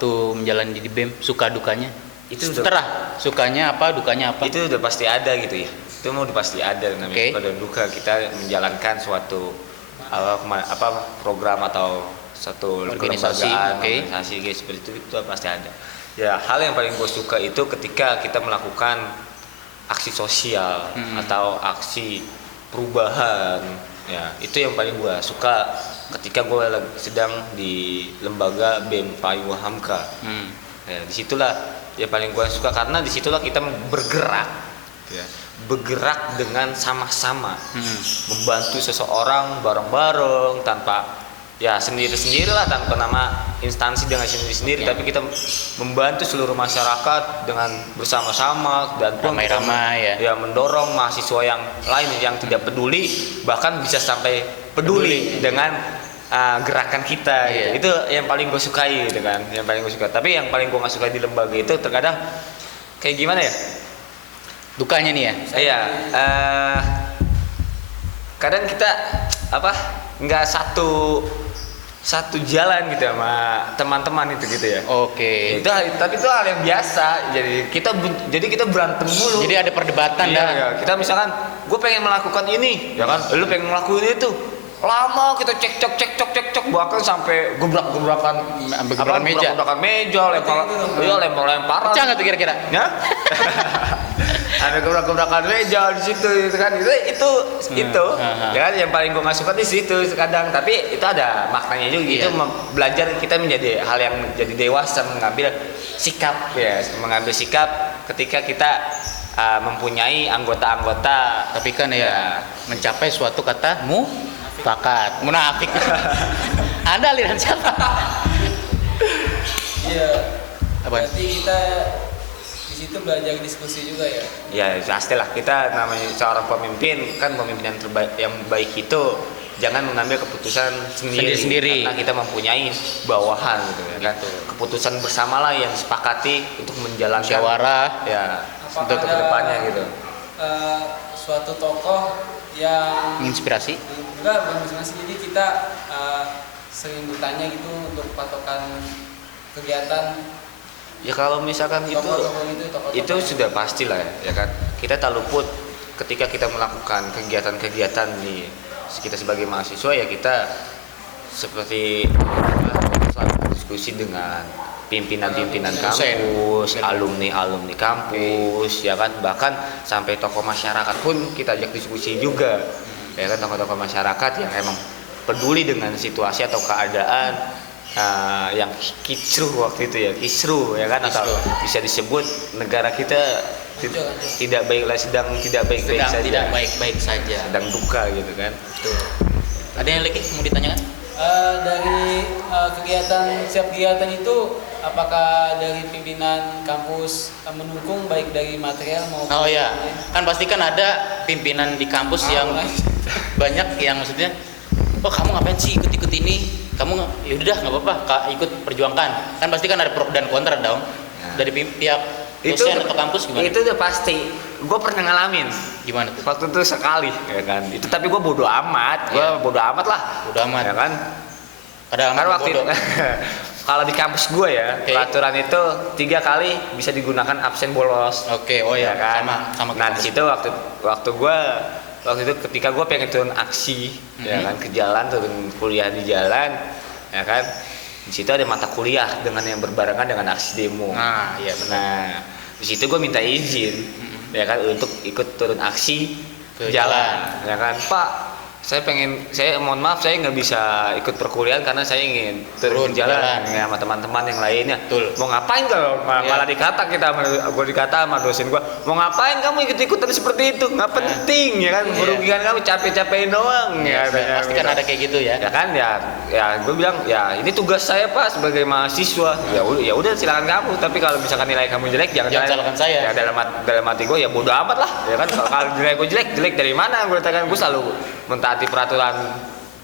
waktu menjalani di BEM, suka dukanya? Itu Terah, sukanya apa, dukanya apa? Itu udah pasti ada gitu ya. Itu mau udah pasti ada namanya suka dan duka kita menjalankan suatu program atau satu kelembagaan, organisasi guys, seperti itu pasti ada. Ya, hal yang paling gue suka itu ketika kita melakukan aksi sosial atau aksi perubahan. Ya, itu yang paling gue suka ketika gue sedang di lembaga BEM Payung Hamka. Ya, disitulah yang paling gue suka karena disitulah kita bergerak, ya, bergerak dengan sama-sama, membantu seseorang bareng-bareng tanpa ya sendiri-sendirilah, tanpa nama instansi dengan sendiri-sendiri, tapi kita membantu seluruh masyarakat dengan bersama-sama dan ramai-ramai ya mendorong mahasiswa yang lain yang tidak peduli bahkan bisa sampai peduli dengan gerakan kita gitu. Itu yang paling gue sukai gitu kan, yang paling gue suka. Tapi yang paling gue nggak suka di lembaga itu terkadang kayak gimana ya, dukanya nih ya. Iya, kadang kita nggak satu jalan gitu sama teman-teman itu gitu ya. Oke. Tapi itu hal yang biasa. Jadi kita berantem mulu. Jadi ada perdebatan ya. Kita misalkan gue pengen melakukan ini, ya kan? Lu pengen ngelakuin itu. Lama kita cekcok bahkan sampai gebrakan meja, lempar-lemparan. Pecah nggak tuh kira-kira? Ya? Ada gebrakan meja di situ gitu kan. Itu ya kan yang paling gue nggak suka di situ kadang, tapi itu ada maknanya juga. Itu belajar kita menjadi hal yang jadi dewasa, mengambil sikap ketika kita mempunyai anggota-anggota, tapi kan ya mencapai suatu kata mufakat, munafik. Anda aliran siapa? Iya. Berarti kita di situ belajar diskusi juga ya. Ya pastilah, kita namanya seorang pemimpin kan, pemimpin yang baik itu jangan mengambil keputusan sendiri karena kita mempunyai bawahan gitu ya kan. Keputusan bersamalah yang disepakati untuk menjalankan musyawarah ya untuk kedepannya gitu. Suatu tokoh yang menginspirasi? Enggak, menginspirasi. Jadi kita sering bertanya gitu untuk patokan kegiatan. Ya kalau misalkan itu sudah pastilah ya kan. Kita tak luput ketika kita melakukan kegiatan-kegiatan di kita sebagai mahasiswa, ya kita seperti diskusi dengan pimpinan kampus, alumni kampus, ya kan, bahkan sampai tokoh masyarakat pun kita ajak diskusi juga, ya kan, tokoh-tokoh masyarakat yang emang peduli dengan situasi atau keadaan yang kisruh waktu itu ya kan, atau bisa disebut negara kita tidak baik-baik saja, sedang duka gitu kan. Ada yang lagi mau ditanyakan? Dari setiap kegiatan itu, apakah dari pimpinan kampus mendukung baik dari material maupun kan pasti kan ada pimpinan di kampus yang banyak yang maksudnya, kamu ngapain sih ikut ini, kamu ya udah nggak apa-apa ikut perjuangkan, kan pasti kan ada pro dan kontra dong dari pihak dosen atau kampus. Gimana? Itu udah pasti, gue pernah ngalamin. Gimana tuh? Waktu itu sekali ya kan, itu tapi gue bodo amat ya kan. Karena waktu itu kalau di kampus gue ya, peraturan itu 3 kali bisa digunakan absen bolos. Ya kan. Sama nah di situ waktu itu ketika gue pengen turun aksi, ya kan, ke jalan, turun kuliah di jalan, ya kan, di situ ada mata kuliah dengan yang berbarengan dengan aksi demo. Iya benar. Nah di situ gue minta izin, ya kan, untuk ikut turun aksi ke jalan, ya kan, Pak. Saya mohon maaf, saya nggak bisa ikut perkuliahan karena saya ingin turun ke jalan ya, sama teman-teman yang lainnya. Mau ngapain kalau malah gue dikata sama dosen gue, mau ngapain kamu ikut-ikutan seperti itu, nggak penting ya kan, merugikan kamu, capek-capekin doang ya. Pasti kan ada kayak gitu ya. Ya kan, ya gue bilang ya ini tugas saya Pak sebagai mahasiswa. Ya udah silakan kamu, tapi kalau misalkan nilai kamu jelek jangan salahkan saya. Ya dalam hati gue ya bodo amat lah ya kan. Kalau nilai gue jelek dari mana, gue katakan gue selalu mentaati peraturan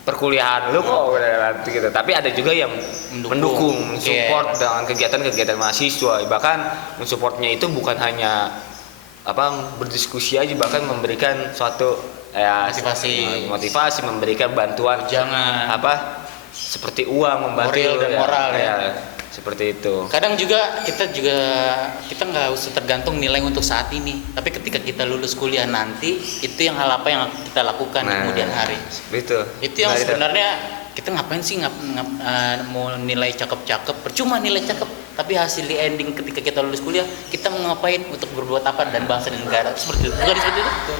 perkuliahan lu kok gitu. Tapi ada juga yang mendukung, support dengan kegiatan-kegiatan mahasiswa, bahkan mensupportnya itu bukan hanya berdiskusi aja, bahkan memberikan suatu motivasi, memberikan bantuan, seperti uang, membantu moral dan moral ya. seperti itu. Kadang juga kita nggak usah tergantung nilai untuk saat ini, tapi ketika kita lulus kuliah nanti itu yang hal apa yang kita lakukan di kemudian hari. Itu Yang Nah, sebenarnya kita ngapain sih mau nilai cakep-cakep, percuma nilai cakep, tapi hasil di ending ketika kita lulus kuliah kita mau ngapain, untuk berbuat apa dan bangsa dan negara, seperti itu. Bukan seperti itu?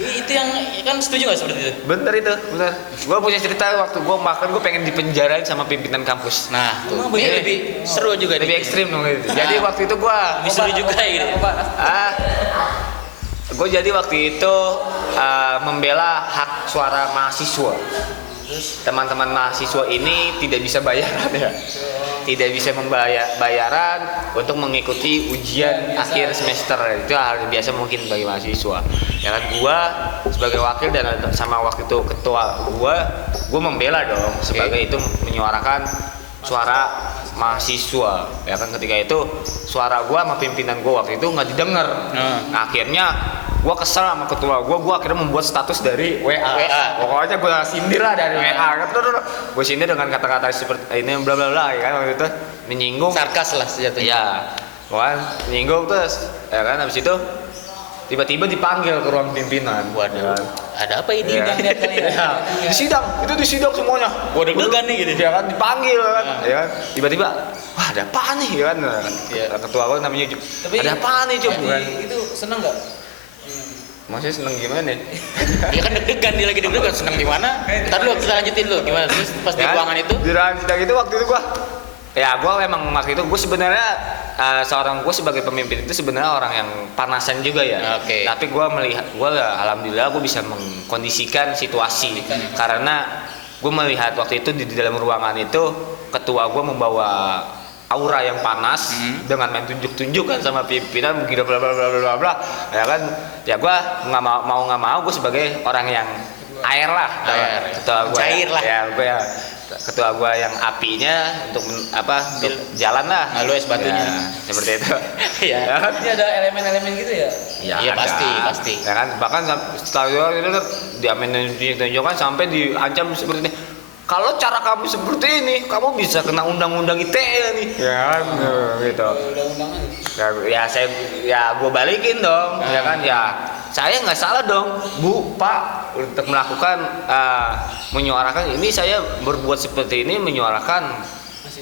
Itu yang kan setuju nggak seperti itu? bener itu, bener. Gue punya cerita waktu gue makan, gue pengen dipenjarain sama pimpinan kampus. Nah, Emang ini begitu? lebih seru juga Lebih nih. ekstrim dong gitu. Jadi Nah. waktu itu gue Lebih seru juga gitu. gue jadi waktu itu membela hak suara mahasiswa. Teman-teman mahasiswa ini tidak bisa bayaran ya, tidak bisa membayar bayaran untuk mengikuti ujian akhir semester. Itu hal yang biasa mungkin bagi mahasiswa. Ya kan, gua sebagai wakil dan sama waktu itu ketua gua membela dong, sebagai itu menyuarakan suara mahasiswa. Ya kan, ketika itu suara gua sama pimpinan gua waktu itu nggak didengar. Nah, akhirnya gua kesel sama ketua gua akhirnya membuat status dari WA. Pokoknya gua sindir lah dari WA. Gua sindir dengan kata-kata seperti ini bla bla bla, ya kan, waktu itu menyinggung. Sarkas lah sejatinya. Iya, kan menyinggung terus, ya kan, habis itu tiba-tiba dipanggil ke ruang pimpinan. Waduh, Ya kan? ada apa ini? Ya. Lihat kali ya. Ya, di sidang semuanya. Gua deg-degan nih gitu. Ya kan, dipanggil kan. Ya kan, tiba-tiba, wah ada apa nih, ya kan. Iya. Ketua gua namanya Jup. Tapi Ada apa nih, Jup? jadi itu seneng nggak? Maksudnya seneng gimana nih? Ya kan deg-degan, dia lagi deg-degan, senang di mana? Ntar dulu kita lanjutin dulu gimana terus pas di Ya kan, ruangan itu. di ruangan sidang itu waktu itu gua memang waktu itu gua sebenarnya gue sebagai pemimpin itu sebenarnya orang yang panasan juga ya. Oke. Tapi alhamdulillah gue bisa mengkondisikan situasi karena gue melihat waktu itu di dalam ruangan itu ketua gue membawa aura yang panas dengan main tunjuk-tunjukkan sama pimpinan begitu bla bla bla bla bla, ya kan. Ya gue nggak mau gue sebagai orang yang air lah, ketua gue cair lah. ya gue ya ketua gua yang apinya untuk untuk jalan lah. Nah, lu es batunya. Ya, seperti itu. Iya. Ya kan? Ini ada elemen-elemen gitu ya? Iya, ada. pasti. Ya kan, bahkan setelah itu diamin tunjukkan sampai diancam seperti ini. Kalau cara kamu seperti ini, kamu bisa kena undang-undang ITE nih. Ya kan, gitu. Undang-undangan. Gua balikin dong, ya kan, ya. Saya nggak salah dong, Bu, Pak, untuk melakukan menyuarakan ini. Saya berbuat seperti ini menyuarakan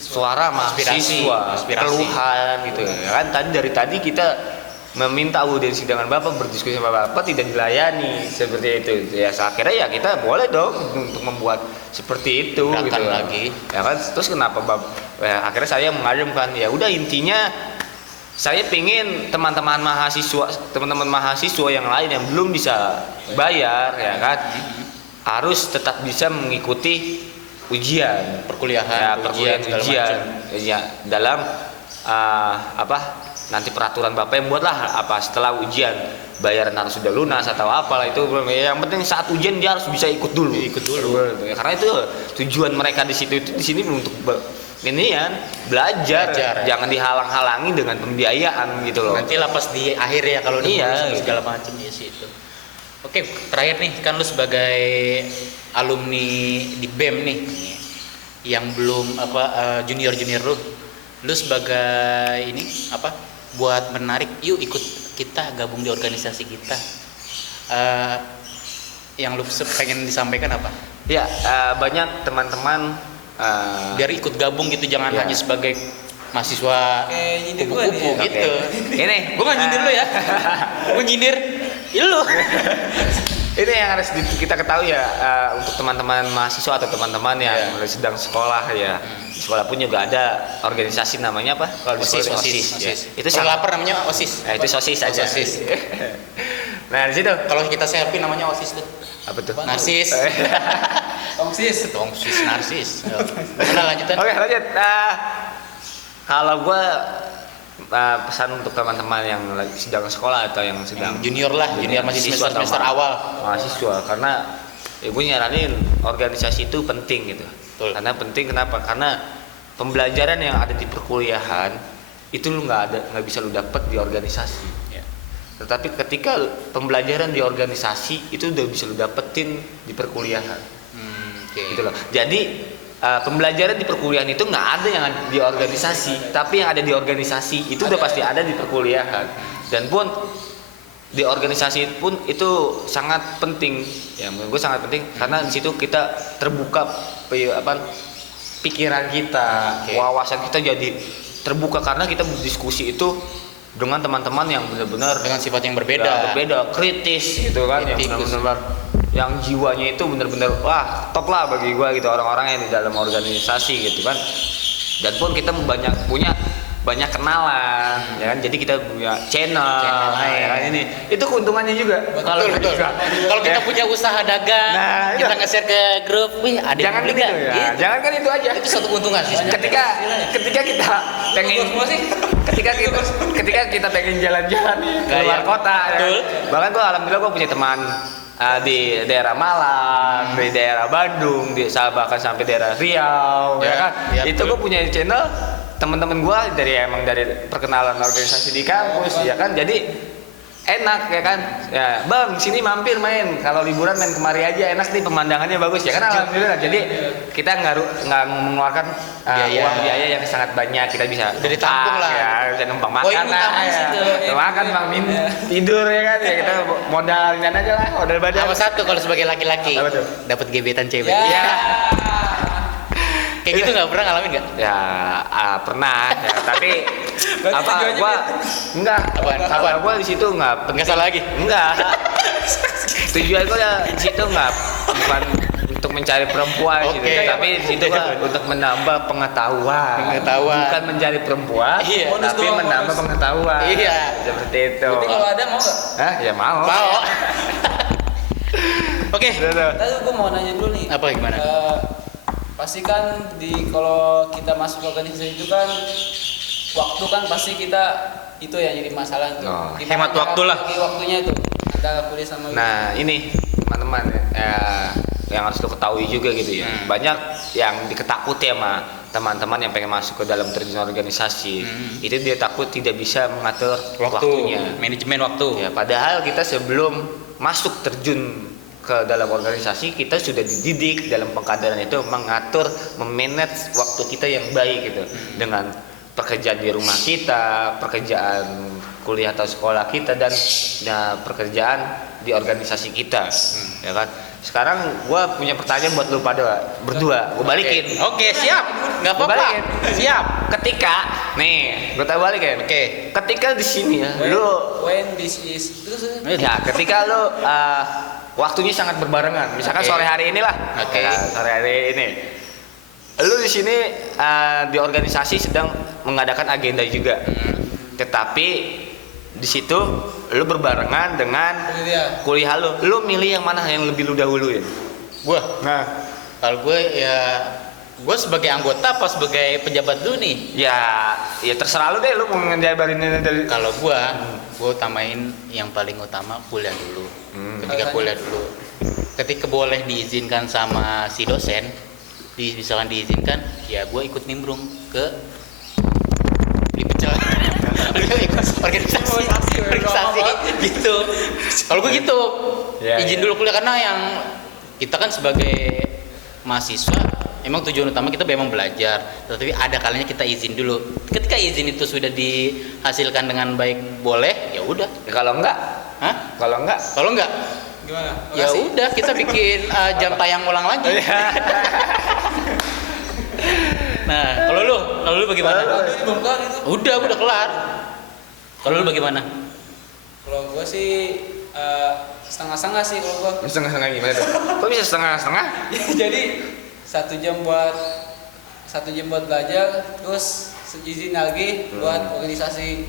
suara mahasiswa, keluhan gitu ya kan. Dari tadi kita meminta audiensi dengan Bapak, berdiskusi sama Bapak, tidak dilayani seperti itu. Ya akhirnya ya kita boleh dong untuk membuat seperti itu gitu lagi. Ya kan, terus kenapa akhirnya saya mengajukan, ya udah intinya saya pingin teman-teman mahasiswa yang lain yang belum bisa bayar, ya kan, harus tetap bisa mengikuti ujian Perkuliahan, ya dalam nanti peraturan Bapak yang buatlah setelah ujian bayaran harus sudah lunas atau apalah itu. Yang penting saat ujian dia harus bisa ikut dulu. Karena itu tujuan mereka di sini untuk belajar, jangan dihalang-halangi dengan pembiayaan gitu loh. Nanti lah pas di akhir ya kalau Iya, segala macam ya sih itu. Oke, terakhir nih, kan lu sebagai alumni di BEM nih yang belum junior lu sebagai ini buat menarik, yuk ikut kita gabung di organisasi kita. Yang lu pengen disampaikan apa? Ya, banyak teman-teman Biar ikut gabung gitu, jangan ya. hanya sebagai mahasiswa nyindir gua kupu-kupu nih ya. gitu. Ini Gue gak nyindir lu ya. Gue nyindir lu. ini yang harus kita ketahui ya, untuk teman-teman mahasiswa atau teman-teman yang sedang sekolah ya. Di sekolah pun juga ada organisasi namanya apa? Kalau di sekolah OSIS. ya. Itu Kalau sangat lapar namanya OSIS. itu sosis aja. Sosis. Nah, di situ Kalau kita selfie namanya OSIS tuh. apa tuh? Narsis. Tongsis, narsis. Mana lanjutan? Oke, lanjut. Kalau gue pesan untuk teman-teman yang sedang sekolah atau yang sedang Junior masih siswa atau semester awal. mahasiswa, karena gue nyaranin organisasi itu penting gitu. Betul. Karena penting kenapa? Karena pembelajaran yang ada di perkuliahan itu lu nggak bisa lu dapet di organisasi. Ya. Tetapi ketika pembelajaran di organisasi itu udah bisa lu dapetin di perkuliahan. Oke. Gitu loh. Jadi pembelajaran di perkuliahan itu nggak ada yang ada di organisasi, tapi yang ada di organisasi itu udah pasti ada di perkuliahan. Dan pun di organisasi pun itu sangat penting, ya menurut gue sangat penting karena di situ kita terbuka pikiran kita, wawasan kita jadi terbuka karena kita berdiskusi itu dengan teman-teman yang benar-benar dengan sifat yang berbeda, kritis gitu kan, yang benar-benar yang jiwanya itu benar-benar wah top lah bagi gua gitu, orang-orang yang di dalam organisasi gitu kan. Dan pun kita punya banyak kenalan, ya kan, jadi kita punya channel ya kan, ini itu keuntungannya juga. Betul. Kalau kita punya usaha dagang, kita nge-share ke grup, wih ada jangan yang beli gitu nggak? ya, Gitu. jangan kan itu aja. Itu satu keuntungan sih. Ketika kita pengen ketika kita pengen jalan-jalan nih keluar kota, ya. Bahkan gua alhamdulillah gua punya teman di daerah Malang, di daerah Bandung, bahkan sampai daerah Riau, ya kan. Itu gue punya channel teman-teman gue dari perkenalan organisasi di kampus, ya kan. Jadi enak ya kan, ya bang sini mampir main, kalau liburan main kemari aja, enak nih pemandangannya bagus ya kan, alhamdulillah. Jadi kita nggak mengeluarkan uang biaya yang sangat banyak, kita bisa dari tampung lah ya, bisa numpang makan lah ya. Makan bang tidur ya kan, ya kita modalin aja lah, modal badan. Sama satu kalau sebagai laki-laki dapat gebetan cewek. Ya. Kayak gitu nggak pernah ngalamin nggak? Ya pernah ya, tapi gua enggak, kalau gua di situ nggak salah lagi. Enggak. Tujuan gua ya di situ bukan untuk mencari perempuan gitu, tapi di situ gua untuk menambah pengetahuan. Bukan mencari perempuan, tapi menambah pengetahuan. Iya. Seperti itu. Tapi kalau ada mau nggak? Hah? Ya mau. Oke. Tadi gua mau nanya dulu nih. Apa gimana? Pasti kan kalau kita masuk ke organisasi itu kan waktu kan pasti kita itu yang jadi masalah tuh. Hemat waktu lah. Waktunya itu antara kuliah sama Nah ini teman-teman yang harus lo ketahui juga gitu ya. Banyak yang diketakuti sama teman-teman yang pengen masuk ke dalam terjun organisasi. Itu dia takut tidak bisa mengatur waktunya, manajemen waktu. Ya, padahal kita sebelum masuk terjun ke dalam organisasi kita sudah dididik dalam pengkaderan itu mengatur, memanage waktu kita yang baik gitu, dengan pekerjaan di rumah kita, pekerjaan kuliah atau sekolah kita, dan pekerjaan di organisasi kita, ya kan. Sekarang gua punya pertanyaan buat lu pada berdua, gua balikin. Oke, siap, nggak apa-apa. Siap. Ketika nih, gua tak balikin. Oke. Ketika di sini ya, when this is terus ya ketika lu waktunya sangat berbarengan. Misalkan sore hari inilah. Sore hari ini. Lu di sini di organisasi sedang mengadakan agenda juga. Tetapi di situ lu berbarengan dengan kuliah lu. Lu milih yang mana yang lebih lu dahuluin? Gua. Nah, kalau gue ya gue sebagai anggota apa sebagai pejabat dulu nih? Ya terserah lu deh, lu mau ngejabarin dari. Kalau gue utamain yang paling utama kuliah dulu. Ketika kuliah dulu, ketika boleh diizinkan sama si dosen, misalkan diizinkan, ya gue ikut nimbrung ke beli pecel, ikut organisasi gitu. Kalau gue gitu, izin dulu kuliah karena yang kita kan sebagai mahasiswa, emang tujuan utama kita memang belajar, tetapi ada kalanya kita izin dulu. Ketika izin itu sudah dihasilkan dengan baik, boleh, ya udah. Ya, kalau enggak? Hah? Kalau enggak? Gimana? Ya udah, kita bikin jam tayang ulang lagi. Nah, kalau lu bagaimana? Udah kelar. Kalau lu bagaimana? Kalau gua sih setengah-setengah sih kalau gua. Setengah-setengah gimana tuh? Kok bisa setengah-setengah? Jadi 1 jam buat belajar, terus izin lagi buat organisasi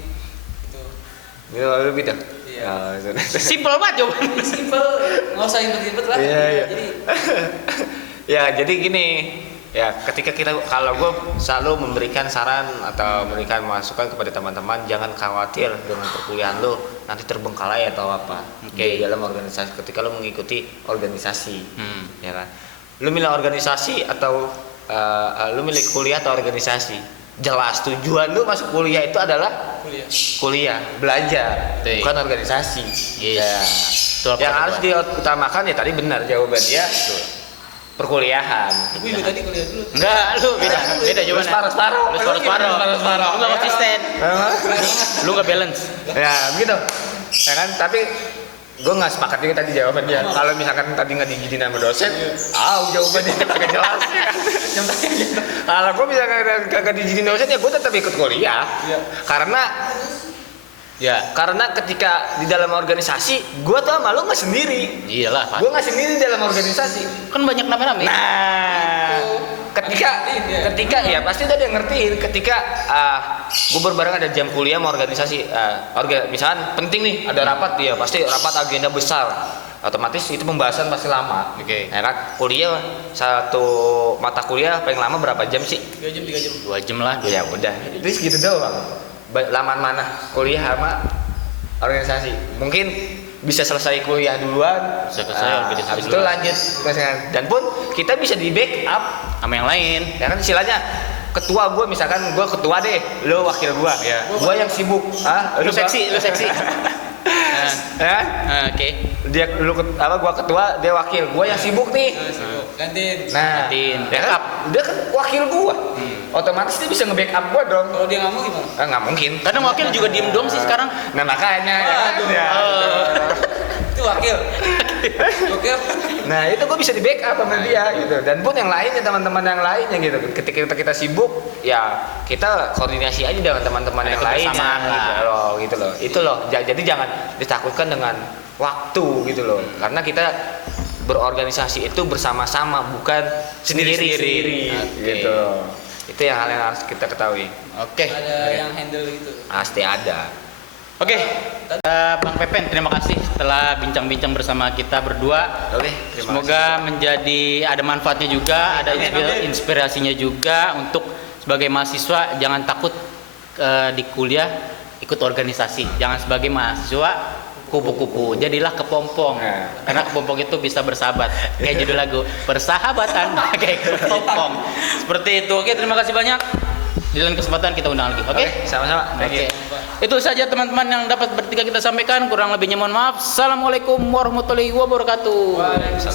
itu. Lu gitu. Iya. Simpel banget jawabannya. Simpel, nggak usah ribet-ribet lah. Iya. Jadi Ya jadi gini, ya ketika kalau gue selalu memberikan saran atau memberikan masukan kepada teman-teman, jangan khawatir dengan perkuliahan lo nanti terbengkalai atau apa. Kayak dalam organisasi, ketika lo mengikuti organisasi, ya kan. Lo milih organisasi atau lo milih kuliah atau organisasi? Jelas tujuan lu masuk kuliah itu adalah kuliah, belajar, bukan organisasi. Yes. Ya. Yang harus diutamakan ya tadi benar jawaban dia. perkuliahan. Ibu juga tadi kuliah dulu. Enggak, lu beda Lu jawabannya. separuh-separuh. Lu separuh-separuh. Lu nggak konsisten. Lu nggak balance. Ya begitu. Ya kan, tapi gue nggak sepakat juga tadi jawabannya. Kalau misalkan tadi nggak diizinin sama dosen, jawabannya agak jelas. Ya kan? Kalau gue misalkan kagak diizinin dosen ya gue tetap ikut kuliah. Iya. Karena ketika di dalam organisasi, gue tuh sama lu nggak sendiri. Iyalah, Pak. Gue nggak sendiri dalam organisasi. Kan banyak rame-rame. Nah, ketika ya pasti udah ada yang ngertiin. Ketika gue berbareng ada jam kuliah sama organisasi, misalkan penting nih ada rapat, ya pasti rapat agenda besar. Otomatis itu pembahasan pasti lama. Oke. Ya kan, kuliah satu mata kuliah paling lama berapa jam sih? 3 jam 3 jam. 2 jam lah. Ya udah, itu segitu doang. Laman mana kuliah sama organisasi? Mungkin bisa selesai kuliah duluan, Selesai organisasi habis itu duluan. lanjut dan pun kita bisa di backup Sama yang lain. ya kan, istilahnya ketua gue, misalkan gue ketua deh, lo wakil gue, Iya. gue yang sibuk, Lu seksi. ya, Oke. gue ketua, dia wakil, gue yang sibuk nih. Kantin. Nah, Gantiin, ya kan, dia kan wakil gue, otomatis dia bisa nge-backup gue dong. Kalau dia nggak mau gimana? Nggak mungkin. Kadang wakil juga diem dong sih sekarang. Nah makanya, ya kan? Ya. Itu wakil. Wakil. Nah itu gue bisa di backup sama dia gitu. Dan pun yang lainnya, teman-teman yang lainnya gitu. Ketika kita sibuk, ya kita koordinasi aja dengan teman-teman Ada yang lainnya kebersamaan lah. gitu loh. Itu loh. Jadi jangan ditakutkan dengan waktu gitu loh. Karena kita berorganisasi itu bersama-sama, bukan sendiri-sendiri Oke. gitu. Itu yang hal yang harus kita ketahui. Oke. Ada yang handle gitu. Pasti ada. Oke. Bang Pepen, terima kasih telah bincang-bincang bersama kita berdua. Oke, terima Semoga menjadi ada manfaatnya juga, ada inspirasinya juga untuk sebagai mahasiswa jangan takut di kuliah ikut organisasi. Jangan sebagai mahasiswa kupu-kupu, jadilah kepompong. Nah. Karena kepompong itu bisa bersahabat. Kayak judul lagu, bersahabatan kayak kepompong. Seperti itu. Oke, terima kasih banyak. Di lain kesempatan kita undang lagi. Oke? Sama-sama. Thank you. Oke. Itu saja teman-teman yang dapat bertiga kita sampaikan. Kurang lebihnya mohon maaf. Assalamualaikum warahmatullahi wabarakatuh. Waalaikumsalam.